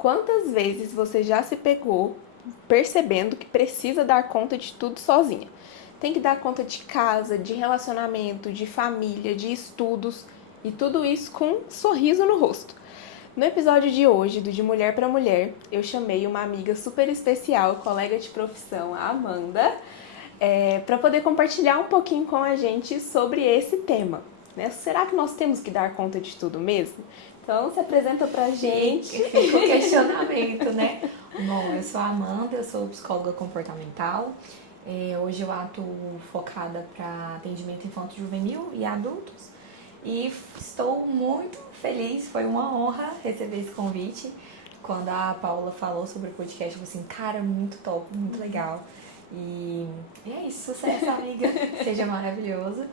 quantas vezes você já se pegou percebendo que precisa dar conta de tudo sozinha? Tem que dar conta de casa, de relacionamento, de família, de estudos e tudo isso com um sorriso no rosto. No episódio de hoje, do De Mulher para Mulher, eu chamei uma amiga super especial, colega de profissão, a Amanda, para poder compartilhar um pouquinho com a gente sobre esse tema. Né? Será que nós temos que dar conta de tudo mesmo? Então, se apresenta pra gente. Fica o questionamento, né? Bom, eu sou a Amanda, eu sou psicóloga comportamental. Hoje eu atuo focada para atendimento infanto-juvenil e adultos. E estou muito feliz, foi uma honra receber esse convite. Quando a Paula falou sobre o podcast, eu falei assim, cara, muito top, muito legal. E é isso, sucesso, amiga. Seja maravilhoso.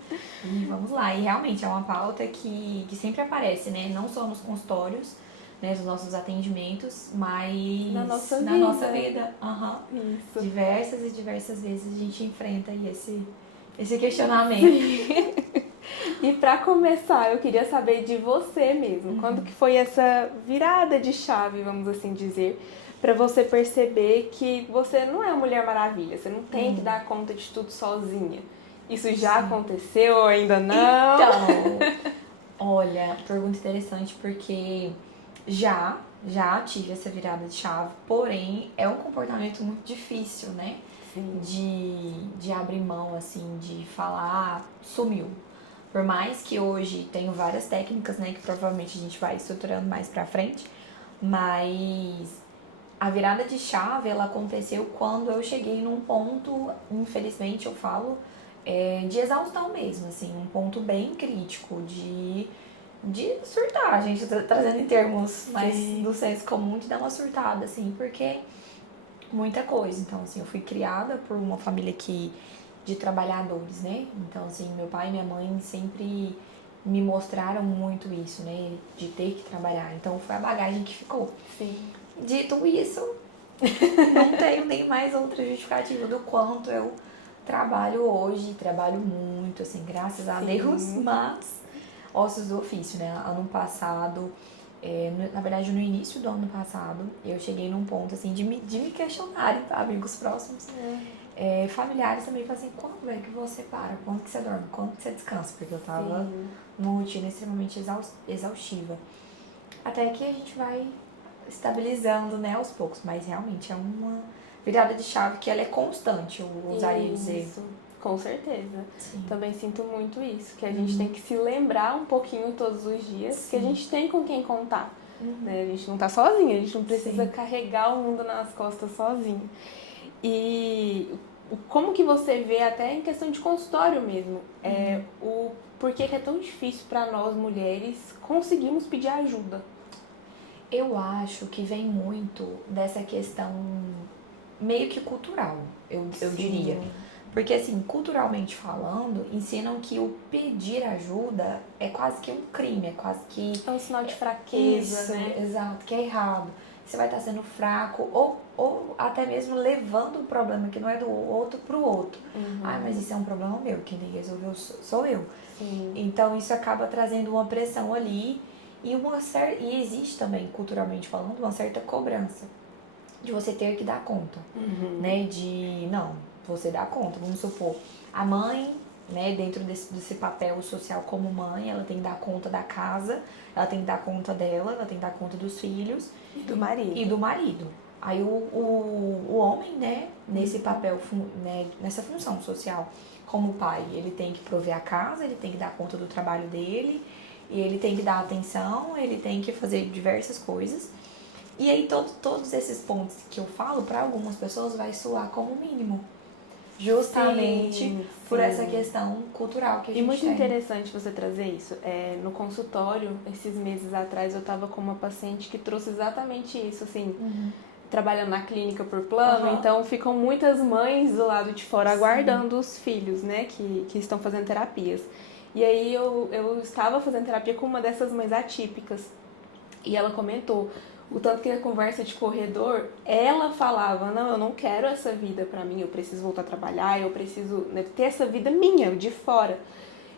E vamos lá. E realmente é uma pauta que sempre aparece, né? Não só nos consultórios, né, dos nossos atendimentos, mas na nossa vida. Uhum. Isso. Diversas e diversas vezes a gente enfrenta aí esse questionamento. E pra começar, eu queria saber de você mesmo. Quando que foi essa virada de chave, vamos assim dizer, pra você perceber que você não é a Mulher Maravilha, você não tem que dar conta de tudo sozinha. Isso já aconteceu ou ainda não? Então, olha, pergunta interessante porque já tive essa virada de chave, porém é um comportamento muito difícil, né? Sim. De abrir mão, assim, de falar, sumiu. Por mais que hoje tenho várias técnicas, né, que provavelmente a gente vai estruturando mais pra frente, mas a virada de chave, ela aconteceu quando eu cheguei num ponto, infelizmente eu falo, de exaustão mesmo, assim, um ponto bem crítico, de surtar, a gente tá trazendo em termos mais do senso comum, de dar uma surtada, assim, porque muita coisa. Então, assim, eu fui criada por uma família de trabalhadores, né? Então, assim, meu pai e minha mãe sempre me mostraram muito isso, né? De ter que trabalhar. Então, foi a bagagem que ficou. Sim. Dito isso, não tenho nem mais outra justificativa do quanto eu trabalho hoje. Trabalho muito, assim, graças a Deus, mas ossos do ofício, né? Ano passado, na verdade, no início do ano passado, eu cheguei num ponto, assim, de me questionarem, tá? Amigos próximos. Familiares também falam assim, quando é que você para? Quando que você dorme? Quando que você descansa? Porque eu tava numa rotina extremamente exaustiva. Até que a gente vai estabilizando, né, aos poucos. Mas realmente é uma virada de chave que ela é constante, eu ousaria dizer. Isso, com certeza. Sim. Também sinto muito isso, que a gente tem que se lembrar um pouquinho todos os dias, que a gente tem com quem contar. Né? A gente não tá sozinha, a gente não precisa carregar o mundo nas costas sozinho. E como que você vê, até em questão de consultório mesmo, o porquê que é tão difícil para nós mulheres conseguirmos pedir ajuda? Eu acho que vem muito dessa questão meio que cultural, eu diria. Porque, assim, culturalmente falando, ensinam que o pedir ajuda é quase que um crime, é quase que... É um sinal de fraqueza, isso, né? Exato, que é errado. Você vai estar sendo fraco ou até mesmo levando um problema que não é do outro pro outro. Ah, mas isso é um problema meu, quem tem que resolver sou eu. Sim. Então, isso acaba trazendo uma pressão ali e existe também, culturalmente falando, uma certa cobrança de você ter que dar conta, né? Você dá conta, vamos supor, a mãe, né, dentro desse papel social como mãe, ela tem que dar conta da casa, ela tem que dar conta dela, ela tem que dar conta dos filhos E do marido. Aí o homem, né, nesse papel, né, nessa função social como pai, ele tem que prover a casa, ele tem que dar conta do trabalho dele, e ele tem que dar atenção, ele tem que fazer diversas coisas. E aí todos esses pontos que eu falo, para algumas pessoas vai soar como mínimo. Justamente por essa questão cultural que a gente tem. E muito interessante você trazer isso. No consultório, esses meses atrás, eu estava com uma paciente que trouxe exatamente isso, assim, trabalhando na clínica por plano, então ficam muitas mães do lado de fora aguardando os filhos, né, que estão fazendo terapias. E aí eu estava fazendo terapia com uma dessas mães atípicas, e ela comentou o tanto que a conversa de corredor, ela falava, não, eu não quero essa vida pra mim, eu preciso voltar a trabalhar, eu preciso, né, ter essa vida minha, de fora.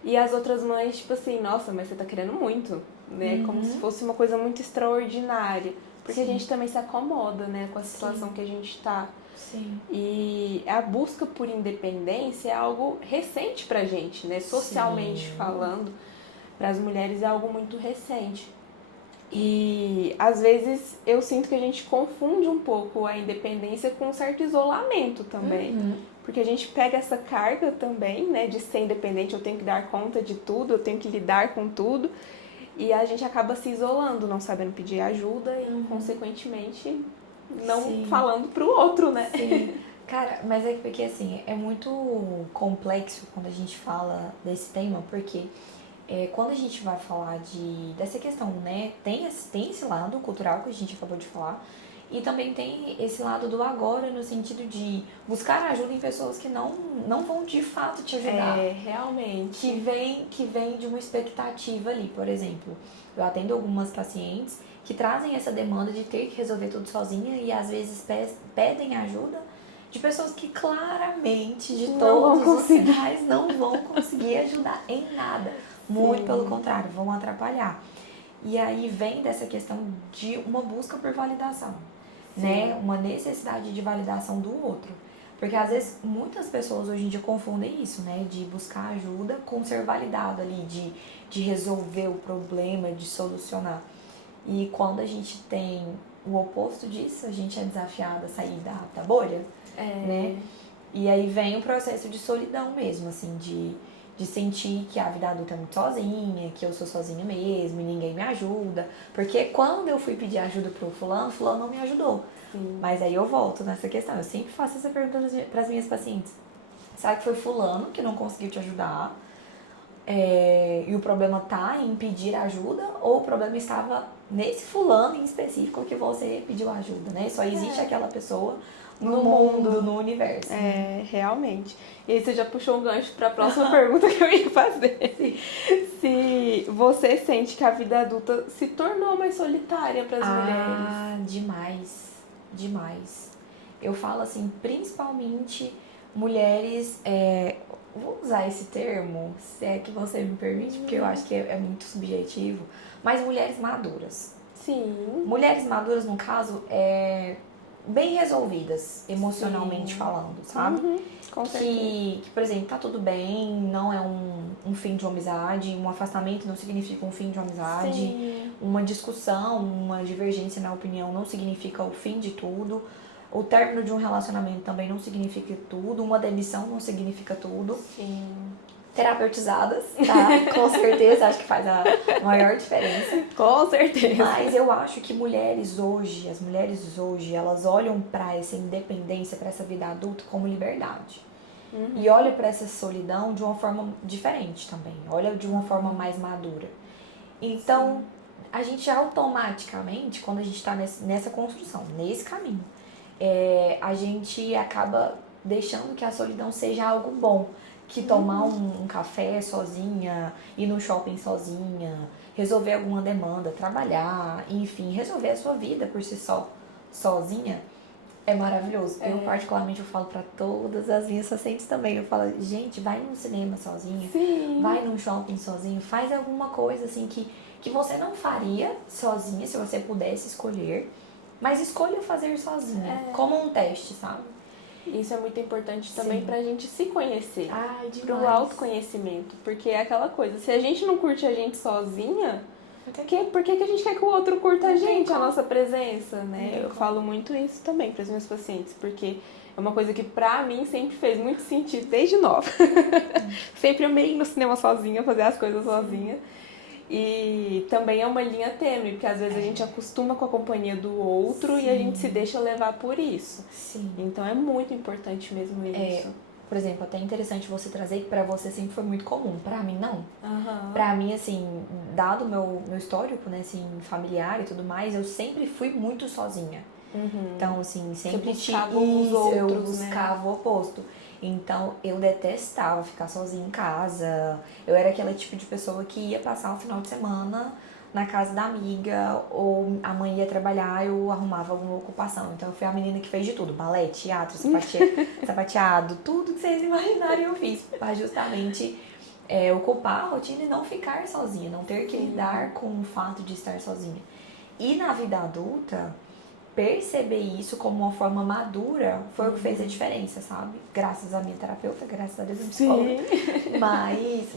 E as outras mães, tipo assim, nossa, mas você tá querendo muito, né, como se fosse uma coisa muito extraordinária. Porque a gente também se acomoda, né, com a situação que a gente tá. Sim. E a busca por independência é algo recente pra gente, né? Socialmente falando, para as mulheres é algo muito recente. E às vezes eu sinto que a gente confunde um pouco a independência com um certo isolamento também. Porque a gente pega essa carga também, né, de ser independente, eu tenho que dar conta de tudo, eu tenho que lidar com tudo. E a gente acaba se isolando, não sabendo pedir ajuda e, consequentemente, não falando pro outro, né? Sim. Cara, mas é porque assim, é muito complexo quando a gente fala desse tema, porque quando a gente vai falar dessa questão, né, tem esse lado cultural que a gente acabou de falar, e também tem esse lado do agora, no sentido de buscar ajuda em pessoas que não vão de fato te ajudar. Realmente. Que vem de uma expectativa ali, por exemplo. Eu atendo algumas pacientes que trazem essa demanda de ter que resolver tudo sozinha e às vezes pedem ajuda de pessoas que claramente, de todos os sinais, não vão conseguir ajudar em nada. Muito pelo contrário, vão atrapalhar. E aí vem dessa questão de uma busca por validação, né? Uma necessidade de validação do outro. Porque às vezes muitas pessoas hoje em dia confundem isso, né? De buscar ajuda com ser validado ali, de resolver o problema, de solucionar. E quando a gente tem o oposto disso, a gente é desafiada a sair da bolha, né? E aí vem o processo de solidão mesmo, assim, de sentir que a vida adulta é muito sozinha, que eu sou sozinha mesmo e ninguém me ajuda. Porque quando eu fui pedir ajuda pro fulano não me ajudou. Mas aí eu volto nessa questão. Eu sempre faço essa pergunta para as minhas pacientes. Será que foi fulano que não conseguiu te ajudar? E o problema tá em pedir ajuda? Ou o problema estava nesse fulano em específico que você pediu ajuda, né? Só existe aquela pessoa no mundo, no universo. Realmente. E aí você já puxou um gancho para a próxima pergunta que eu ia fazer. Se você sente que a vida adulta se tornou mais solitária para as mulheres. Ah, demais. Eu falo assim, principalmente mulheres, vou usar esse termo, se é que você me permite, porque eu acho que é muito subjetivo, mas mulheres maduras. Sim. Mulheres maduras, no caso, bem resolvidas, emocionalmente falando, sabe? Com certeza. Que, por exemplo, tá tudo bem, não é um fim de uma amizade, um afastamento não significa um fim de uma amizade, uma discussão, uma divergência na opinião não significa o fim de tudo, o término de um relacionamento também não significa tudo, uma demissão não significa tudo. Terapeutizadas, tá? Com certeza, acho que faz a maior diferença. Com certeza. Mas eu acho que as mulheres hoje, elas olham pra essa independência, pra essa vida adulta como liberdade. E olham pra essa solidão de uma forma diferente também. Olha de uma forma mais madura. Então, a gente automaticamente, quando a gente tá nessa construção, nesse caminho, a gente acaba deixando que a solidão seja algo bom. Que tomar um café sozinha, ir no shopping sozinha, resolver alguma demanda, trabalhar, enfim, resolver a sua vida por si só, sozinha, é maravilhoso. Eu, particularmente, eu falo pra todas as minhas pacientes também. Eu falo, gente, vai num cinema sozinho, vai num shopping sozinho, faz alguma coisa assim que você não faria sozinha se você pudesse escolher, mas escolha fazer sozinha, como um teste, sabe? Isso é muito importante também pra gente se conhecer. Pro autoconhecimento. Porque é aquela coisa, se a gente não curte a gente sozinha, por que a gente quer que o outro curta a gente, a nossa presença, né? Eu falo muito isso também pras minhas pacientes, porque é uma coisa que pra mim sempre fez muito sentido, desde nova. Sempre amei ir no cinema sozinha, fazer as coisas sozinha. E também é uma linha tênue, porque às vezes a gente acostuma com a companhia do outro e a gente se deixa levar por isso. Então é muito importante mesmo isso. Por exemplo, até interessante você trazer que pra você sempre foi muito comum, pra mim não. Pra mim, assim, dado meu histórico, né, assim, familiar e tudo mais, eu sempre fui muito sozinha. Então, assim, sempre eu buscava o oposto. Então, eu detestava ficar sozinha em casa. Eu era aquele tipo de pessoa que ia passar o final de semana na casa da amiga, ou a mãe ia trabalhar, eu arrumava alguma ocupação. Então, eu fui a menina que fez de tudo. Balé, teatro, sapateado, tudo que vocês imaginarem eu fiz. Pra justamente ocupar a rotina e não ficar sozinha, não ter que lidar com o fato de estar sozinha. E na vida adulta, perceber isso como uma forma madura foi o que fez a diferença, sabe? Graças à minha terapeuta, graças a Deus, minha psicóloga.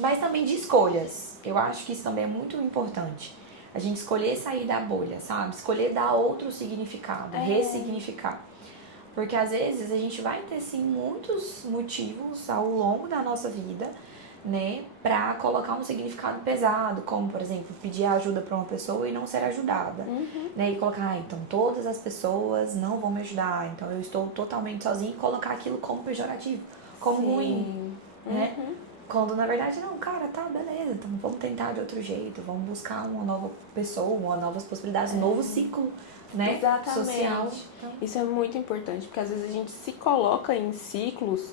Mas também de escolhas. Eu acho que isso também é muito importante. A gente escolher sair da bolha, sabe? Escolher dar outro significado, ressignificar. Porque às vezes a gente vai ter, sim, muitos motivos ao longo da nossa vida, né, pra colocar um significado pesado, como, por exemplo, pedir ajuda pra uma pessoa e não ser ajudada, né, e colocar, então todas as pessoas não vão me ajudar, então eu estou totalmente sozinha, e colocar aquilo como pejorativo, como ruim, né, quando na verdade não, cara, tá, beleza, então vamos tentar de outro jeito, vamos buscar uma nova pessoa, novas possibilidades, um novo ciclo, né, social. Então, isso é muito importante, porque às vezes a gente se coloca em ciclos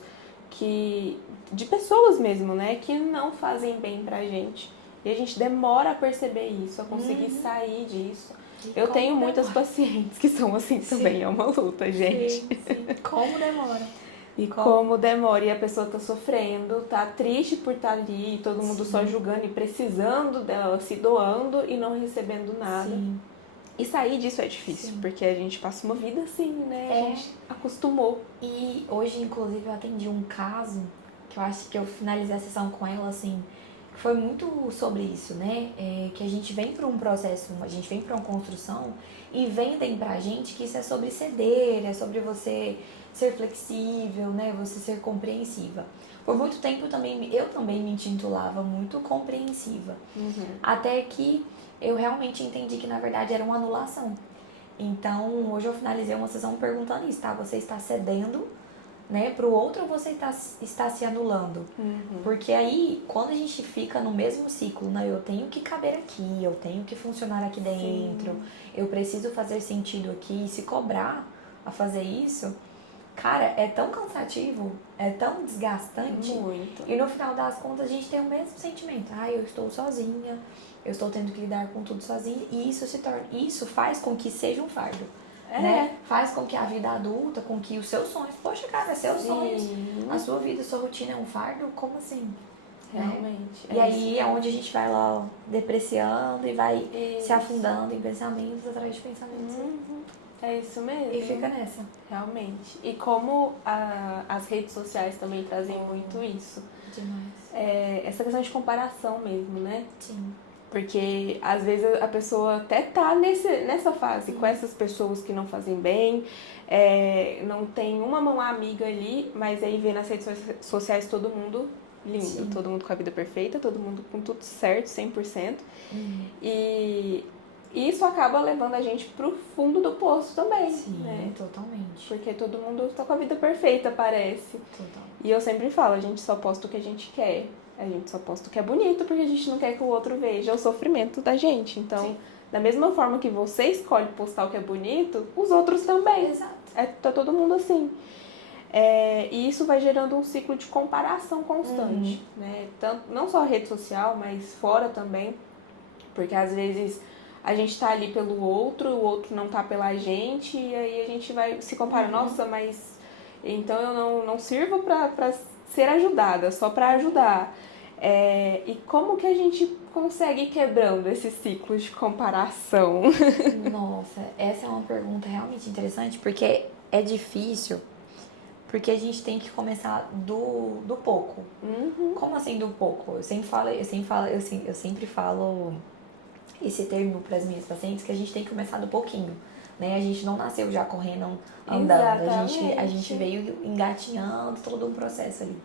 de pessoas mesmo, né, que não fazem bem pra gente. E a gente demora a perceber isso, a conseguir sair disso. Eu tenho muitas pacientes que são assim também, é uma luta, gente. Sim. Como demora. E como demora, e a pessoa tá sofrendo, tá triste por estar ali, todo mundo só julgando e precisando dela, se doando e não recebendo nada. Sim. E sair disso é difícil, porque a gente passa uma vida assim, né? A gente acostumou. E hoje, inclusive, eu atendi um caso que eu acho que eu finalizei a sessão com ela, assim, que foi muito sobre isso, né? Que a gente vem para um processo, a gente vem para uma construção e vendem pra gente que isso é sobre ceder, é sobre você ser flexível, né? Você ser compreensiva. Por muito tempo eu também me intitulava muito compreensiva. Até que eu realmente entendi que na verdade era uma anulação. Então, hoje eu finalizei uma sessão perguntando isso, tá? Você está cedendo, né, pro outro ou você está se anulando? Porque aí, quando a gente fica no mesmo ciclo, né, eu tenho que caber aqui, eu tenho que funcionar aqui dentro, eu preciso fazer sentido aqui, e se cobrar a fazer isso, cara, é tão cansativo, é tão desgastante. Muito. E no final das contas a gente tem o mesmo sentimento. Eu estou sozinha, eu estou tendo que lidar com tudo sozinha. E isso faz com que seja um fardo. Né? Faz com que a vida adulta, com que os seus sonhos, poxa, cara, seus sonhos, a sua vida, a sua rotina é um fardo? Como assim? Realmente. E aí é onde a gente vai lá, ó, depreciando e vai se afundando em pensamentos atrás de pensamentos. É isso mesmo. E fica nessa. Realmente. E como as redes sociais também trazem muito isso. Demais. Essa questão de comparação mesmo, né? Sim. Porque às vezes a pessoa até tá nessa fase com essas pessoas que não fazem bem, não tem uma mão amiga ali, mas aí vê nas redes sociais todo mundo lindo, todo mundo com a vida perfeita, todo mundo com tudo certo, 100%. E isso acaba levando a gente pro fundo do poço também. Sim, né? Totalmente. Porque todo mundo tá com a vida perfeita, parece. Total. E eu sempre falo, a gente só posta o que a gente quer. A gente só posta o que é bonito, porque a gente não quer que o outro veja o sofrimento da gente. Então, da mesma forma que você escolhe postar o que é bonito, os outros também. Exato. Tá todo mundo assim. E isso vai gerando um ciclo de comparação constante. Né? Tanto, não só a rede social, mas fora também. Porque às vezes a gente tá ali pelo outro, o outro não tá pela gente, e aí a gente vai se compara, nossa, mas então eu não sirvo pra ser ajudada, só pra ajudar. E como que a gente consegue ir quebrando esse ciclo de comparação? Nossa, essa é uma pergunta realmente interessante, porque é difícil, porque a gente tem que começar do pouco. Como assim do pouco? Eu sempre falo esse termo para as minhas pacientes, que a gente tem que começar do pouquinho, né? A gente não nasceu já correndo, andando, a gente veio engatinhando todo um processo ali.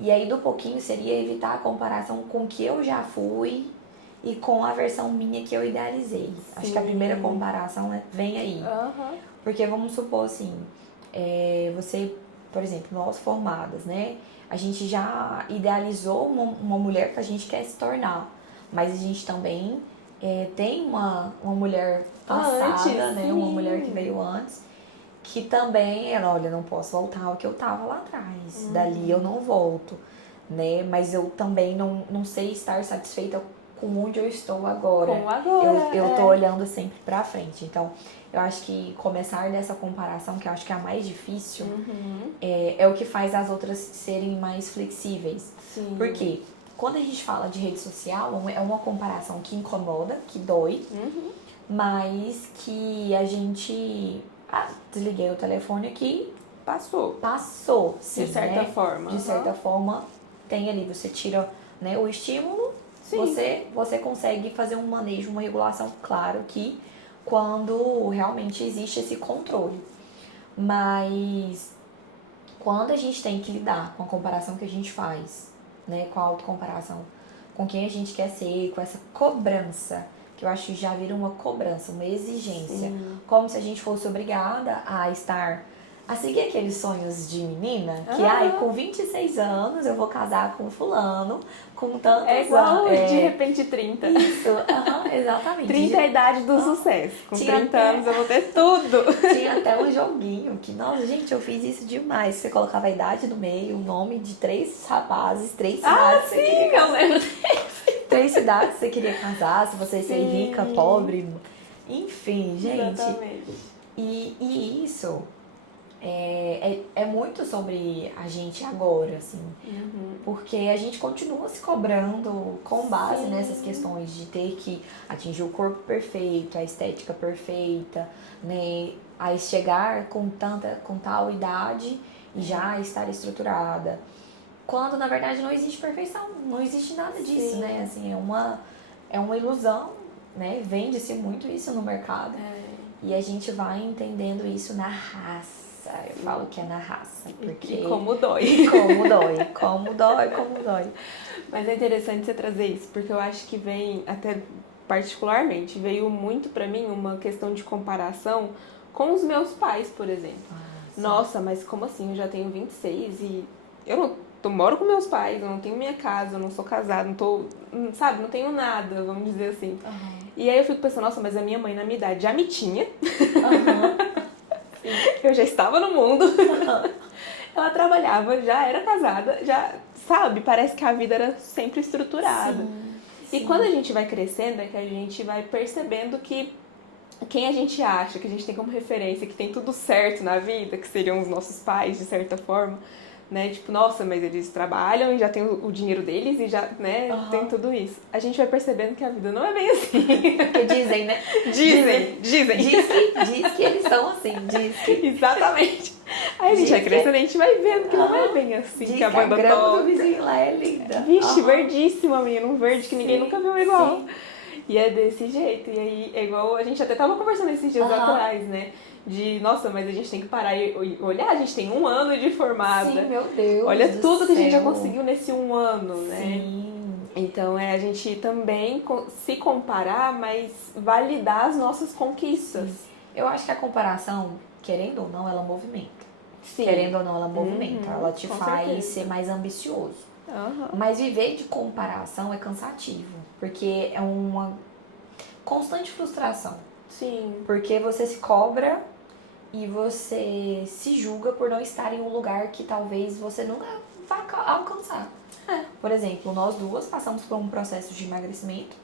E aí do pouquinho seria evitar a comparação com o que eu já fui e com a versão minha que eu idealizei. Acho que a primeira comparação vem aí. Porque vamos supor assim, você, por exemplo, nós formadas, né? A gente já idealizou uma mulher que a gente quer se tornar, mas a gente também tem uma mulher passada, né? Uma mulher que veio antes, que também era, olha, não posso voltar ao que eu tava lá atrás, dali eu não volto, né? Mas eu também não sei estar satisfeita com onde eu estou agora. Eu tô olhando sempre pra frente. Então, eu acho que começar dessa comparação, que eu acho que é a mais difícil, é o que faz as outras serem mais flexíveis. Sim. Por quê? Quando a gente fala de rede social, é uma comparação que incomoda, que dói, mas que a gente... desliguei o telefone aqui, passou, sim, de certa né? forma. De certa forma, tem ali, você tira, né, o estímulo, você consegue fazer um manejo, uma regulação, claro que quando realmente existe esse controle. Mas quando a gente tem que lidar com a comparação que a gente faz, né, com a autocomparação, com quem a gente quer ser, com essa cobrança, que eu acho que já vira uma cobrança, uma exigência, como se a gente fosse obrigada a seguir aqueles sonhos de menina, que com 26 anos eu vou casar com fulano, com tantos anos. É igual de repente 30. Isso, exatamente. 30 é a idade do sucesso. Com 30 anos eu vou ter tudo. Tinha até um joguinho que, nossa, gente, eu fiz isso demais. Você colocava a idade no meio, o nome de 3 rapazes, 3 cidades. Sim, eu lembro. 3 cidades que você queria casar, se você ser rica, pobre, enfim, gente. Exatamente. E isso é muito sobre a gente agora, assim. Porque a gente continua se cobrando com base nessas questões de ter que atingir o corpo perfeito, a estética perfeita, né? A chegar com tal idade e já estar estruturada. Quando, na verdade, não existe perfeição, não existe nada disso, né? Assim, é uma ilusão, né? Vende-se muito isso no mercado. E a gente vai entendendo isso na raça. Eu falo que é na raça. Porque... E como dói. Como dói. Mas é interessante você trazer isso, porque eu acho que vem, até particularmente, veio muito pra mim uma questão de comparação com os meus pais, por exemplo. Nossa, mas como assim? Eu já tenho 26 e eu moro com meus pais, eu não tenho minha casa, eu não sou casada, não tenho nada, vamos dizer assim. E aí eu fico pensando, nossa, mas a minha mãe na minha idade já me tinha. Eu já estava no mundo. Ela trabalhava, já era casada, já, sabe, parece que a vida era sempre estruturada. E quando a gente vai crescendo, é que a gente vai percebendo que quem a gente acha, que a gente tem como referência, que tem tudo certo na vida, que seriam os nossos pais, de certa forma, né? Tipo, nossa, mas eles trabalham e já tem o dinheiro deles e já, né, tem tudo isso. A gente vai percebendo que a vida não é bem assim. Porque dizem, né? Dizem. Diz que eles são assim, Exatamente. Aí a gente vai crescendo e a gente vai vendo que não é bem assim que a banda toca. Do vizinho lá é linda. Vixe, verdíssima, menina, um verde que ninguém nunca viu igual. E é desse jeito. E aí é igual, a gente até tava conversando esses dias atrás, né? Nossa, mas a gente tem que parar e olhar, a gente tem 1 ano de formada. Sim, meu Deus. Olha tudo que a gente já conseguiu nesse 1 ano, né? Sim. Então a gente também se comparar, mas validar as nossas conquistas. Eu acho que a comparação, querendo ou não, ela movimenta. Sim. Querendo ou não, ela movimenta. Ela te faz ser mais ambicioso. Mas viver de comparação é cansativo. Porque é uma constante frustração. Sim. Porque você se cobra e você se julga por não estar em um lugar que talvez você nunca vá alcançar. Por exemplo, nós duas passamos por um processo de emagrecimento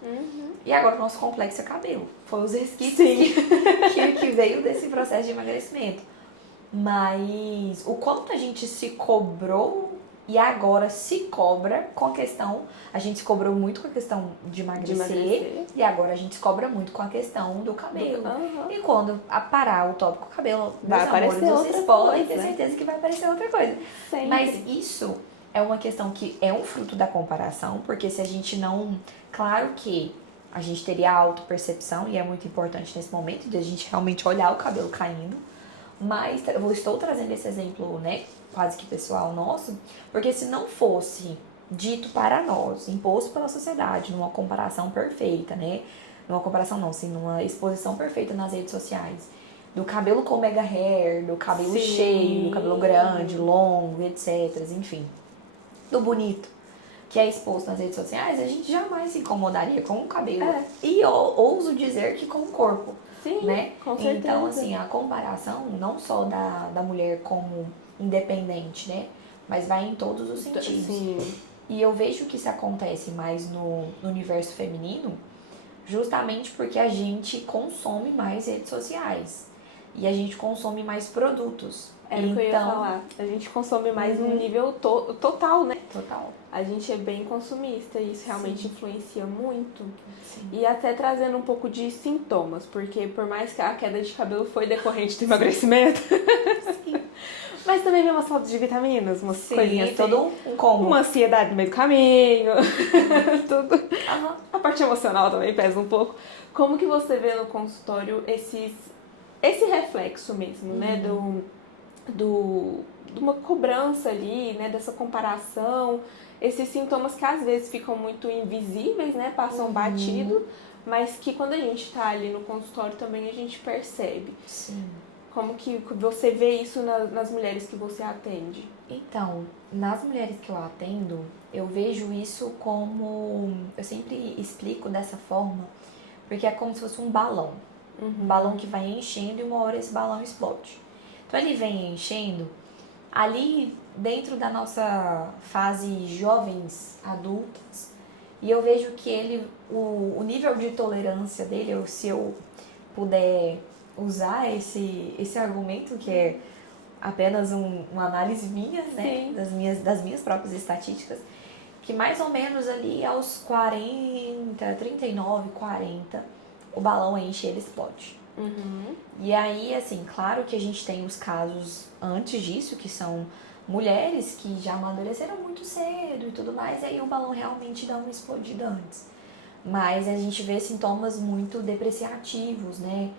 e agora o nosso complexo é cabelo. Foi os resquícios que veio desse processo de emagrecimento. Mas o quanto a gente se cobrou e agora se cobra com a questão... A gente se cobrou muito com a questão de emagrecer. E agora a gente se cobra muito com a questão do cabelo. E quando parar o tópico cabelo, vai aparecer outra vocês podem ter certeza que vai aparecer outra coisa. Sempre. Mas isso é uma questão que é um fruto da comparação, porque se a gente não... Claro que a gente teria autopercepção, e é muito importante nesse momento, de a gente realmente olhar o cabelo caindo. Mas eu estou trazendo esse exemplo, né, quase que pessoal nosso, porque se não fosse dito para nós, imposto pela sociedade, numa comparação perfeita, né, numa comparação não, sim, numa exposição perfeita nas redes sociais, do cabelo com mega hair, do cabelo cheio, do cabelo grande, longo, etc, enfim, do bonito, que é exposto nas redes sociais, a gente jamais se incomodaria com o cabelo. E eu ouso dizer que com o corpo. Sim, né? Com certeza. Então, assim, a comparação não só da mulher como independente, né? Mas vai em todos os sentidos. Sim. E eu vejo que isso acontece mais no universo feminino justamente porque a gente consome mais redes sociais. e a gente consome mais produtos. Era o que eu ia falar. A gente consome mais num nível total, né? Total. A gente é bem consumista e isso realmente influencia muito. Sim. E até trazendo um pouco de sintomas, porque por mais que a queda de cabelo foi decorrente do emagrecimento, Sim. mas também vem umas faltas de vitaminas, umas coisinhas assim, todo um combo. uma ansiedade no meio do caminho, tudo. A parte emocional também pesa um pouco. Como que você vê no consultório esse reflexo mesmo, né, de uma cobrança ali, né, dessa comparação, esses sintomas que às vezes ficam muito invisíveis, né, passam batido, mas que quando a gente tá ali no consultório também a gente percebe. Sim. Como que você vê isso nas mulheres que você atende? Então, nas mulheres que eu atendo, eu vejo isso como... Eu sempre explico dessa forma, porque é como se fosse um balão. Um balão que vai enchendo e uma hora esse balão explode. Então, ele vem enchendo ali dentro da nossa fase jovens, adultas, e eu vejo que o nível de tolerância dele, ou se eu puder usar esse argumento, que é apenas uma análise minha, né, das minhas próprias estatísticas, que mais ou menos ali aos 40, 39, 40, o balão enche e ele explode. E aí, assim, claro que a gente tem os casos antes disso, que são mulheres que já amadureceram muito cedo e tudo mais, e aí o balão realmente dá uma explodida antes. Mas a gente vê sintomas muito depreciativos, né?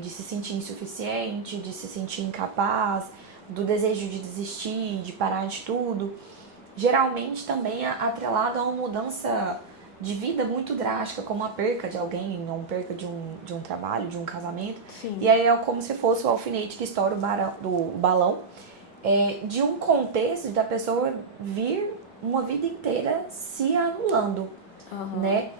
De se sentir insuficiente, de se sentir incapaz, do desejo de desistir, de parar de tudo. Geralmente também atrelado a uma mudança de vida muito drástica, como a perca de alguém, ou a perca de um trabalho, de um casamento. Sim. E aí é como se fosse o alfinete que estoura o balão, de um contexto da pessoa vir uma vida inteira se anulando, né?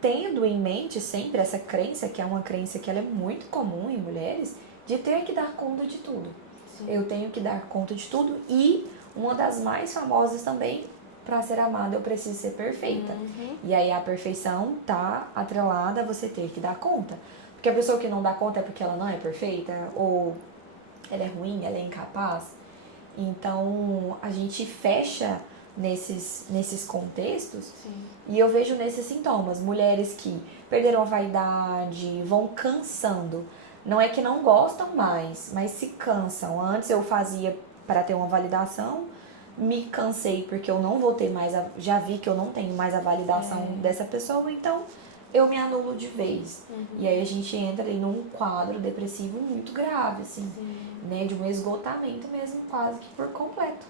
Tendo em mente sempre essa crença, que é uma crença que ela é muito comum em mulheres, de ter que dar conta de tudo. Sim. Eu tenho que dar conta de tudo, e uma das mais famosas também, para ser amada eu preciso ser perfeita. E aí a perfeição tá atrelada a você ter que dar conta. Porque a pessoa que não dá conta é porque ela não é perfeita, ou ela é ruim, ela é incapaz. Então a gente fecha nesses contextos. Sim. E eu vejo nesses sintomas mulheres que perderam a vaidade, vão cansando. Não é que não gostam mais, mas se cansam. Antes eu fazia para ter uma validação, me cansei porque eu não vou ter mais, já vi que eu não tenho mais a validação dessa pessoa, então eu me anulo de vez. E aí a gente entra aí num quadro depressivo muito grave, assim, né, de um esgotamento mesmo, quase que por completo,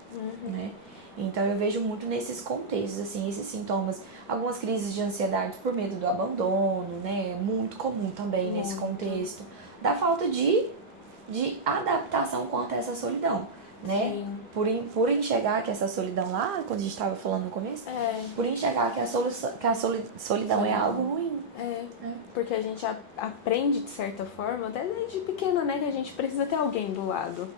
né. Então eu vejo muito nesses contextos, assim, esses sintomas, algumas crises de ansiedade por medo do abandono, né, muito comum também nesse contexto, da falta de adaptação quanto a essa solidão. Né? Por enxergar que essa solidão lá, quando a gente estava falando no começo, por enxergar que a solidão é algo ruim. Porque a gente aprende de certa forma, até desde pequena, né, que a gente precisa ter alguém do lado.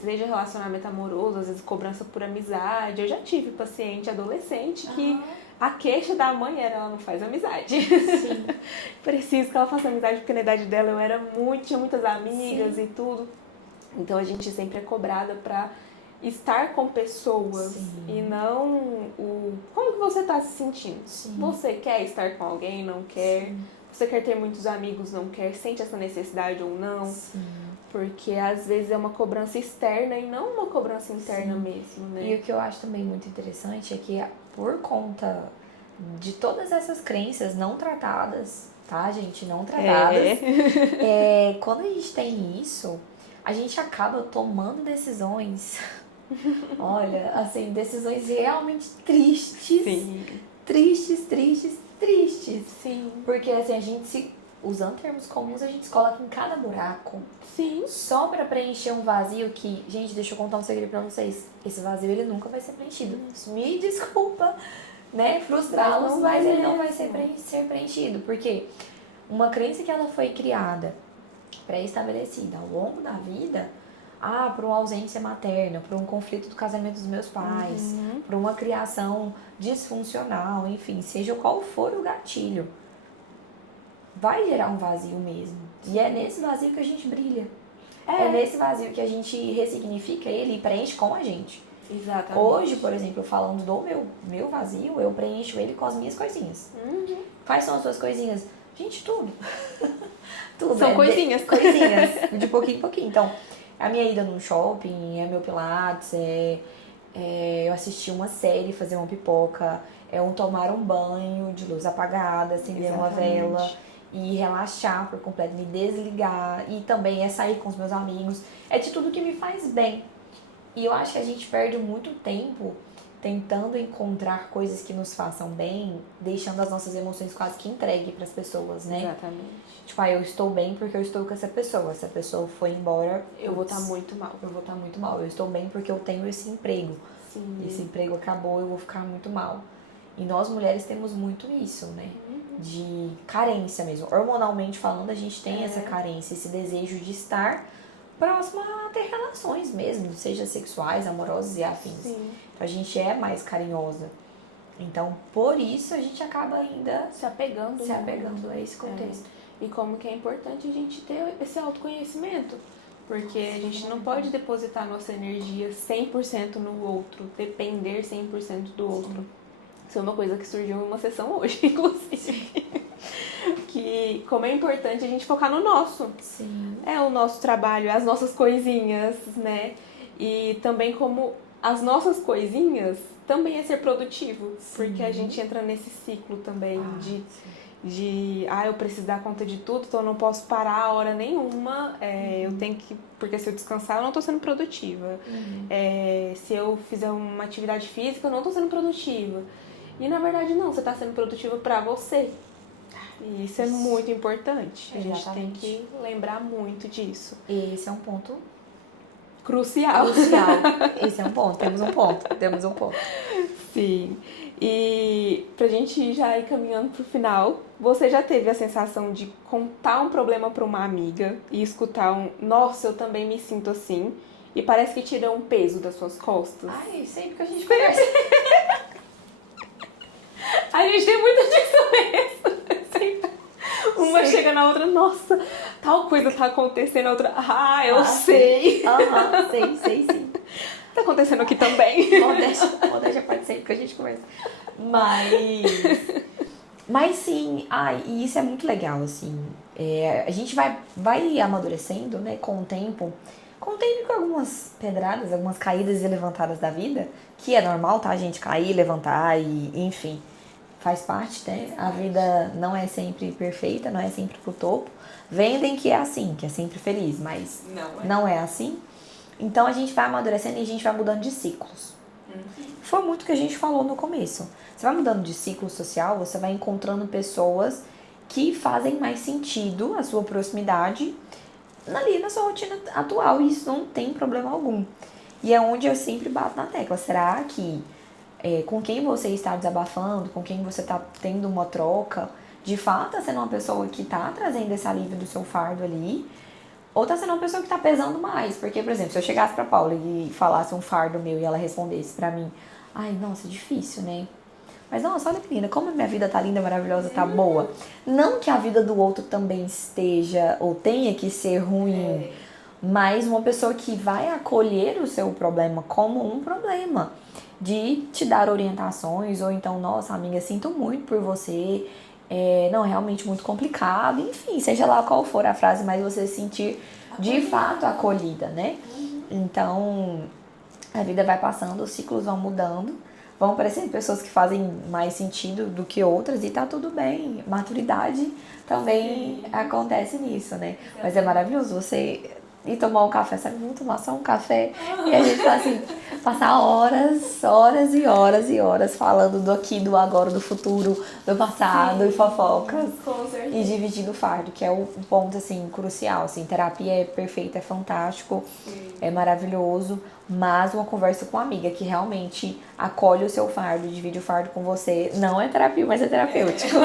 Seja relacionamento amoroso, às vezes cobrança por amizade. Eu já tive paciente adolescente que a queixa da mãe era: ela não faz amizade. Sim. Preciso que ela faça amizade, porque na idade dela tinha muitas amigas e tudo. Então a gente sempre é cobrada pra estar com pessoas e não como que você tá se sentindo. Você quer estar com alguém, não quer? Você quer ter muitos amigos, não quer? Sente essa necessidade ou não? Porque às vezes é uma cobrança externa e não uma cobrança interna mesmo, né? E o que eu acho também muito interessante é que por conta de todas essas crenças não tratadas, tá, gente? Não tratadas. Quando a gente tem isso, a gente acaba tomando decisões, olha, assim, decisões realmente tristes. Sim. Tristes. Sim. Porque assim, a gente usando termos comuns, a gente se coloca em cada buraco. Sim. Só pra preencher um vazio que, gente, deixa eu contar um segredo pra vocês. Esse vazio, ele nunca vai ser preenchido. Me desculpa, né, frustrá-los, mas ele não vai ser preenchido. Porque uma crença que ela foi criada, pré-estabelecida ao longo da vida, por uma ausência materna, por um conflito do casamento dos meus pais, por uma criação disfuncional, enfim, seja qual for o gatilho, vai gerar um vazio mesmo. E é nesse vazio que a gente brilha. É nesse vazio que a gente ressignifica ele e preenche com a gente. Exatamente. Hoje, por exemplo, falando do meu vazio, eu preencho ele com as minhas coisinhas. Quais são as suas coisinhas? Gente, tudo. Tudo. São coisinhas. Coisinhas, de pouquinho em pouquinho. Então, a minha ida no shopping, é meu pilates, eu assistir uma série, fazer uma pipoca, um tomar um banho de luz apagada, acender uma vela e relaxar por completo, me desligar. E também é sair com os meus amigos. É de tudo que me faz bem. E eu acho que a gente perde muito tempo tentando encontrar coisas que nos façam bem, deixando as nossas emoções quase que entregue para as pessoas, né? Exatamente. Tipo, eu estou bem porque eu estou com essa pessoa. Se a pessoa foi embora, eu vou estar muito mal. Eu vou estar muito mal. Eu estou bem porque eu tenho esse emprego. Sim. Esse emprego acabou, eu vou ficar muito mal. E nós mulheres temos muito isso, né? De carência mesmo. Hormonalmente falando, a gente tem essa carência, esse desejo de estar próximo a ter relações mesmo, seja sexuais, amorosas e afins. Sim. Então a gente é mais carinhosa. Então, por isso a gente acaba ainda se apegando a esse contexto. E como que é importante a gente ter esse autoconhecimento. Porque a gente não pode depositar nossa energia 100% no outro, depender 100% do outro. Isso é uma coisa que surgiu em uma sessão hoje, inclusive. Que como é importante a gente focar no nosso. Sim. É o nosso trabalho, as nossas coisinhas, né? E também como as nossas coisinhas também é ser produtivo. Sim. Porque a gente entra nesse ciclo também eu preciso dar conta de tudo, então eu não posso parar a hora nenhuma. Eu tenho que... Porque se eu descansar, eu não estou sendo produtiva. Se eu fizer uma atividade física, eu não estou sendo produtiva. E na verdade não, você está sendo produtiva para você. E isso é muito importante. A gente tem que lembrar muito disso. Esse é um ponto crucial. Esse é um ponto, temos um ponto. Sim. E pra gente já ir caminhando pro final, você já teve a sensação de contar um problema pra uma amiga e escutar nossa, eu também me sinto assim, e parece que tira um peso das suas costas? Ai, sempre que a gente conversa. A gente tem muito disso mesmo. Sempre. Uma chega na outra, nossa, tal coisa tá acontecendo, a outra, eu sei. Sei sim. Tá acontecendo aqui também. Modéstia pode ser, porque a gente conversa. Mas sim, e isso é muito legal, assim. A gente vai amadurecendo, né, com o tempo. Com o tempo, com algumas pedradas, algumas caídas e levantadas da vida, que é normal, tá, gente? Cair, levantar e, enfim, faz parte, né? A vida não é sempre perfeita, não é sempre pro topo. Vendem que é assim, que é sempre feliz, mas não é assim. Então a gente vai amadurecendo e a gente vai mudando de ciclos. Foi muito o que a gente falou no começo. Você vai mudando de ciclo social, você vai encontrando pessoas que fazem mais sentido a sua proximidade ali na sua rotina atual, e isso não tem problema algum. E é onde eu sempre bato na tecla. Será que com quem você está desabafando, com quem você está tendo uma troca, de fato está sendo uma pessoa que está trazendo esse alívio do seu fardo ali, ou está sendo uma pessoa que está pesando mais? Porque, por exemplo, se eu chegasse pra Paula e falasse um fardo meu e ela respondesse pra mim, ai, nossa, difícil, né? Mas, nossa, olha que linda, como a minha vida tá linda, maravilhosa, tá boa. Não que a vida do outro também esteja ou tenha que ser ruim, mas uma pessoa que vai acolher o seu problema como um problema, de te dar orientações, ou então, nossa, amiga, sinto muito por você, não, é realmente muito complicado, enfim, seja lá qual for a frase, mas você se sentir de fato acolhida, né? Então, a vida vai passando, os ciclos vão mudando, vão aparecendo pessoas que fazem mais sentido do que outras e tá tudo bem. Maturidade também acontece nisso, né? Mas é maravilhoso você ir tomar um café, sabe? Vamos tomar só um café e a gente tá assim, passar horas e horas falando do aqui, do agora, do futuro, do passado e fofocas. Com certeza. E dividindo o fardo, que é o ponto, assim, crucial, assim, terapia é perfeita, é fantástico, é maravilhoso, mas uma conversa com uma amiga que realmente acolhe o seu fardo, divide o fardo com você, não é terapia, mas é terapêutico.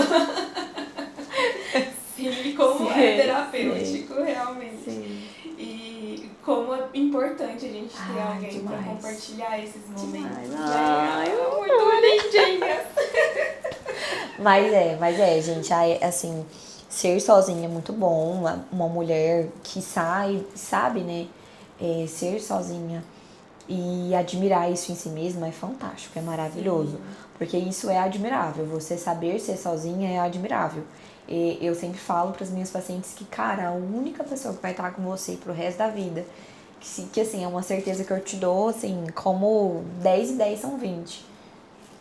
Sim, como é terapêutico, realmente. Sim. E como é importante a gente ter alguém demais. pra compartilhar esses momentos. Muito lindinhas. Mas gente, assim, ser sozinha é muito bom, uma mulher que sabe, né, ser sozinha e admirar isso em si mesma é fantástico, é maravilhoso. Sim. Porque isso é admirável, você saber ser sozinha é admirável. E eu sempre falo para as minhas pacientes que, cara, a única pessoa que vai estar com você pro resto da vida, que assim, é uma certeza que eu te dou, assim, como 10 e 10 são 20.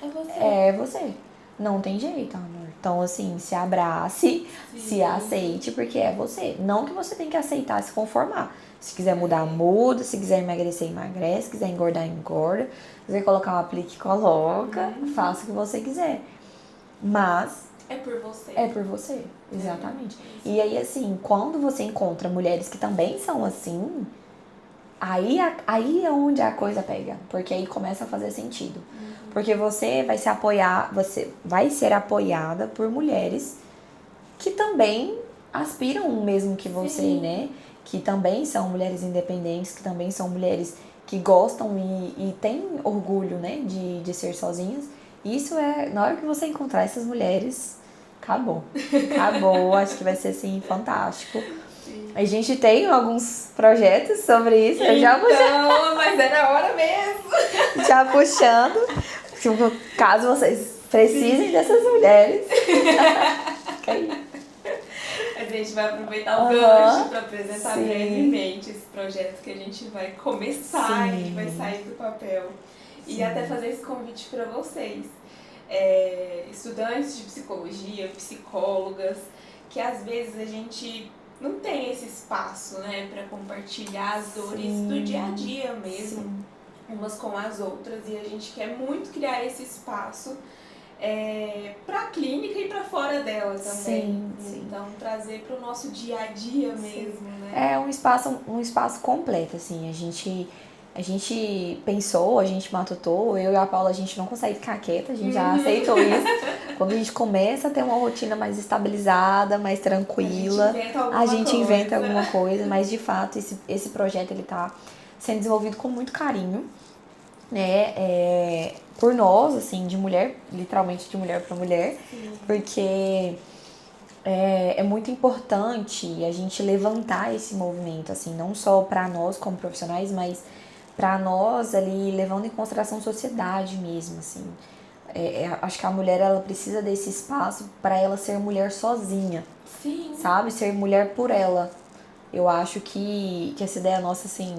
É você. É você. Não tem jeito, amor. Então, assim, se abrace, sim, se aceite, porque é você. Não que você tem que aceitar, se conformar. Se quiser mudar, muda. Se quiser emagrecer, emagrece. Se quiser engordar, engorda. Se quiser colocar um aplique, coloca. Faça o que você quiser. Mas... é por você. É por você, exatamente. E aí, assim, quando você encontra mulheres que também são assim, aí é onde a coisa pega. Porque aí começa a fazer sentido. Porque você vai ser apoiada por mulheres que também aspiram o mesmo que você, sim, né? Que também são mulheres independentes, que também são mulheres que gostam e têm orgulho, né? De ser sozinhas. Isso na hora que você encontrar essas mulheres, acabou. Acabou, acho que vai ser, assim, fantástico. Sim. A gente tem alguns projetos sobre isso. Então, mas é na hora mesmo. Já puxando. Caso vocês precisem, sim, dessas mulheres. A gente vai aproveitar o gancho para apresentar, sim, brevemente esse projeto que a gente vai começar, sim, e vai sair do papel. Sim. E até fazer esse convite para vocês. Estudantes de psicologia, psicólogas, que às vezes a gente não tem esse espaço, né, para compartilhar as dores, sim, do dia a dia mesmo, sim, umas com as outras, e a gente quer muito criar esse espaço para a clínica e para fora dela também. Sim, sim. Então, trazer para o nosso dia a dia mesmo, sim, né? É um espaço completo, assim. A gente pensou, a gente matutou, eu e a Paula, a gente não consegue ficar quieta, a gente já aceitou isso. Quando a gente começa a ter uma rotina mais estabilizada, mais tranquila, a gente inventa alguma coisa, mas de fato esse projeto ele tá sendo desenvolvido com muito carinho, né? Por nós, assim, de mulher, literalmente de mulher para mulher, sim, porque é muito importante a gente levantar esse movimento, assim, não só para nós como profissionais, mas para nós ali, levando em consideração a sociedade mesmo, assim. Acho que a mulher, ela precisa desse espaço para ela ser mulher sozinha, sim, sabe? Ser mulher por ela. Eu acho que essa ideia nossa, assim,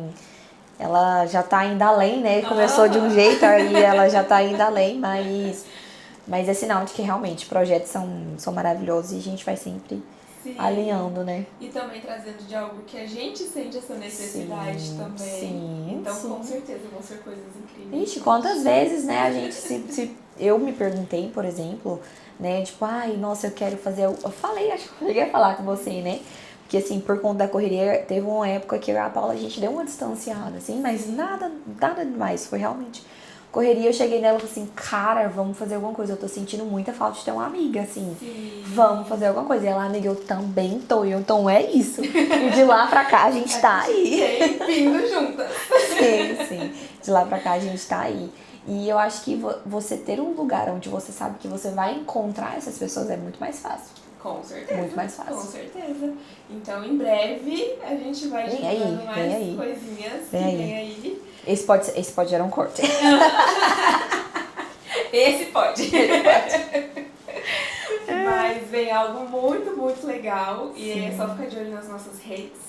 ela já tá indo além, né? Começou de um jeito, aí ela já tá indo além, mas é sinal de que realmente projetos são maravilhosos e a gente vai sempre, sim, alinhando, né? E também trazendo de algo que a gente sente essa necessidade, sim, também. Sim, então, sim, com certeza vão ser coisas incríveis. Ixi, quantas vezes, né, a gente eu me perguntei, por exemplo, né, tipo, ai, nossa, eu quero fazer... Eu falei, acho que eu cheguei a falar com você, né? Porque, assim, por conta da correria, teve uma época que eu e a Paula, a gente deu uma distanciada, assim, mas nada demais, foi realmente correria. Eu cheguei nela e falei assim, cara, vamos fazer alguma coisa, eu tô sentindo muita falta de ter uma amiga, assim, sim, vamos fazer alguma coisa. E ela, amiga, eu também tô, então é isso. E de lá pra cá a gente tá aí. Vindo juntas. Sim, sim, de lá pra cá a gente tá aí. E eu acho que você ter um lugar onde você sabe que você vai encontrar essas pessoas é muito mais fácil. Com certeza. Muito mais fácil. Com certeza. Então, em breve, a gente vai divulgando mais coisinhas que vem aí. Esse pode gerar um corte. Esse pode. Mas vem algo muito, muito legal. Sim. E é só ficar de olho nas nossas redes.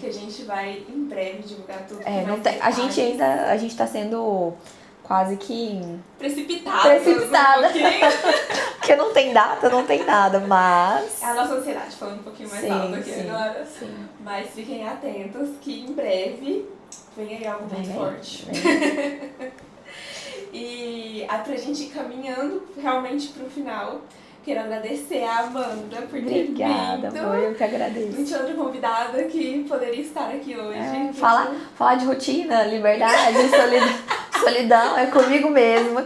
Que a gente vai, em breve, divulgar tudo. A gente tá sendo... quase que... precipitada. Porque não tem data, não tem nada, mas... É a nossa ansiedade falando um pouquinho mais alto aqui agora. Sim. Mas fiquem atentos que em breve vem aí algo muito forte. E pra gente ir caminhando realmente pro final, quero agradecer a Amanda por ter vindo. Obrigada, amor, eu que agradeço. Não tinha outra convidada que poderia estar aqui hoje. Falar de rotina, liberdade, solidão, é comigo mesmo,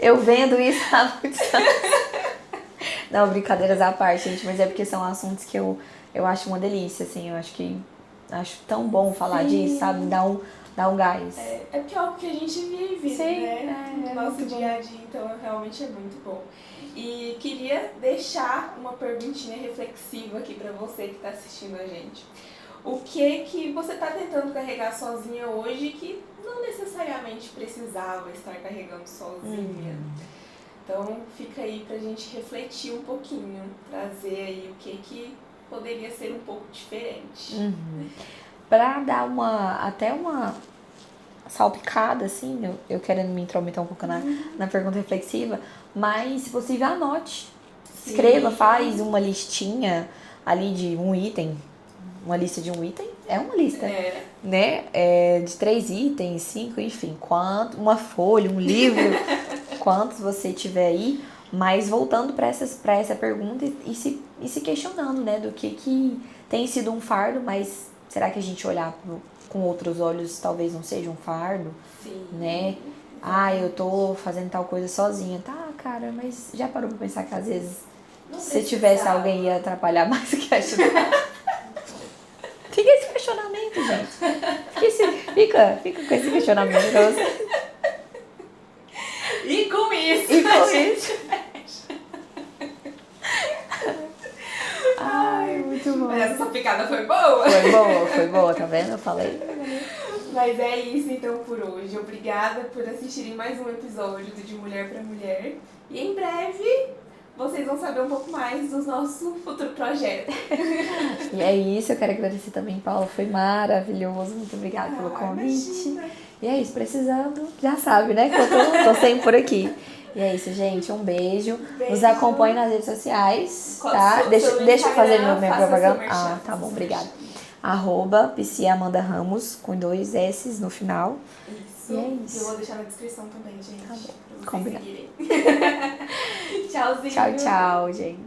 Eu vendo isso há muitos anos. Não, brincadeiras à parte, gente, mas é porque são assuntos que eu acho uma delícia, assim, acho tão bom falar, sim, disso, sabe, dá um gás. É porque é algo que a gente vive, sim, né, no nosso dia a dia, então realmente é muito bom. E queria deixar uma perguntinha reflexiva aqui pra você que tá assistindo a gente. O que você tá tentando carregar sozinha hoje que não necessariamente precisava estar carregando sozinha? Então fica aí pra gente refletir um pouquinho, trazer aí o que poderia ser um pouco diferente. Pra dar até uma salpicada, assim, eu querendo me intrometer um pouco na pergunta reflexiva, mas se possível anote. Escreva, faz uma listinha ali de um item. Uma lista de um item é uma lista, né? De 3 itens, 5, enfim. Uma folha, um livro, quantos você tiver aí. Mas voltando para essa pergunta e se questionando, né? Do que tem sido um fardo, mas será que a gente olhar com outros olhos talvez não seja um fardo? Sim. Né? Eu tô fazendo tal coisa sozinha. Tá, cara, mas já parou pra pensar que às vezes se tivesse alguém ia atrapalhar mais que ajudar? Fica esse questionamento, gente. Fica com esse questionamento pra você. E com isso. Ai, muito bom. Mas essa picada foi boa? Foi boa, tá vendo? Eu falei. Mas é isso então por hoje. Obrigada por assistirem mais um episódio do De Mulher pra Mulher. E em breve vocês vão saber um pouco mais do nosso futuro projeto. E é isso, eu quero agradecer também, Paulo. Foi maravilhoso. Muito obrigada pelo convite. Imagina. E é isso, precisando, já sabe, né? Que eu tô sempre por aqui. E é isso, gente. Um beijo. Nos acompanhe nas redes sociais, tá? Deixa eu fazer minha propaganda. Tá bom, obrigada. @PsiAmandaRamos, com 2 S no final. Isso. E é isso. Eu vou deixar na descrição também, gente. Tá bom. Pra vocês Combinado. seguirem. Tchauzinho. Tchau, gente.